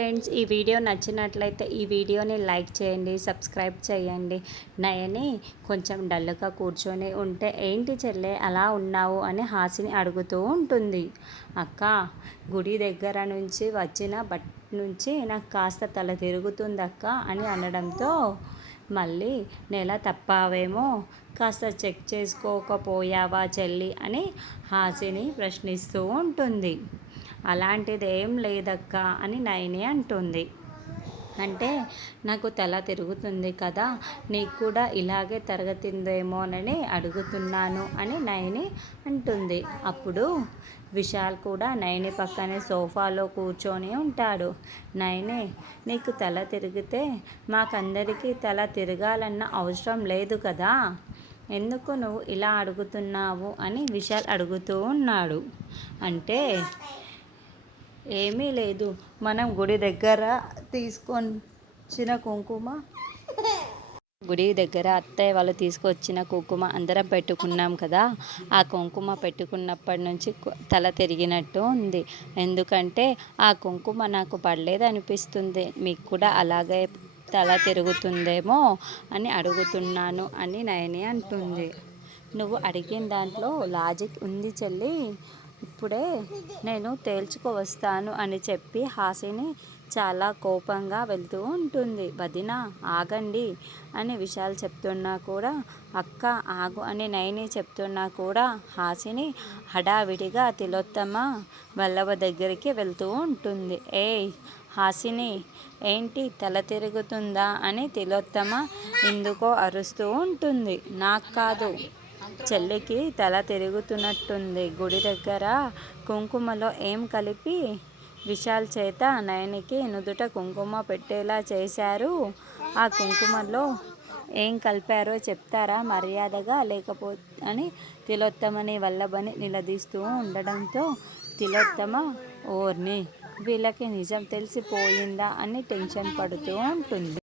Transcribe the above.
Friends, ఈ video నచ్చినట్లయితే ఈ వీడియోని లైక్ చేయండి, సబ్స్క్రైబ్ చేయండి. నయని కొంచెం డల్గా కూర్చొని ఉంటే, ఏంటి చెల్లె అలా ఉన్నావు అని హాసిని అడుగుతూ ఉంటుంది. అక్క, గుడి దగ్గర నుంచి వచ్చిన బట్ నుంచి నాకు కాస్త తల తిరుగుతుందక్క అని అనడంతో, మళ్ళీ నెల తప్పావేమో, కాస్త చెక్ చేసుకోకపోయావా చెల్లి అని హాసిని ప్రశ్నిస్తూ ఉంటుంది. అలాంటిదేం లేదక్క అని నయని అంటుంది. అంటే నాకు తల తిరుగుతుంది కదా, నీకు కూడా ఇలాగే తరగతిందేమోనని అడుగుతున్నాను అని నయని అంటుంది. అప్పుడు విశాల్ కూడా నయని పక్కనే సోఫాలో కూర్చొని ఉంటాడు. నయని, నీకు తల తిరిగితే మాకందరికీ తల తిరగాలన్న అవసరం లేదు కదా, ఎందుకు నువ్వు ఇలా అడుగుతున్నావు అని విశాల్ అడుగుతూ ఉన్నాడు. అంటే ఏమీ లేదు, మనం గుడి దగ్గర తీసుకొచ్చిన అత్తయ్య వాళ్ళు తీసుకొచ్చిన కుంకుమ అందరం పెట్టుకున్నాం కదా, ఆ కుంకుమ పెట్టుకున్నప్పటి నుంచి తల తిరిగినట్టు ఉంది. ఎందుకంటే ఆ కుంకుమ నాకు పడలేదు అనిపిస్తుంది, మీకు కూడా అలాగే తల తిరుగుతుందేమో అని అడుగుతున్నాను అని నయని అంటుంది. నువ్వు అడిగిన దాంట్లో లాజిక్ ఉంది చెల్లి, ఇప్పుడే నేను తేల్చుకువస్తాను అని చెప్పి హాసిని చాలా కోపంగా వెళ్తూ ఉంటుంది. వదిన ఆగండి అని విశాల్ చెప్తున్నా కూడా, అక్క ఆగు అని నయని చెప్తున్నా కూడా హాసిని హడావిడిగా తిలోత్తమ వల్లభ దగ్గరికి వెళ్తూ ఉంటుంది. ఏయ్ హాసిని, ఏంటి తల తిరుగుతుందా అని తిలోత్తమ ఎందుకో అరుస్తూ ఉంటుంది. నాకు కాదు, చెల్లికి తల తిరుగుతున్నట్టుంది. గుడి దగ్గర కుంకుమలో ఏం కలిపి విశాల్ చేత నయనికి నుదుట కుంకుమ పెట్టేలా చేశారు, ఆ కుంకుమలో ఏం కలిపారో చెప్తారా మర్యాదగా, అని తిలోత్తమని వల్లభని నిలదీస్తూ ఉండడంతో తిలోత్తమ ఓర్ని వీళ్ళకి నిజం తెలిసిపోయిందా అని టెన్షన్ పడుతూ ఉంటుంది.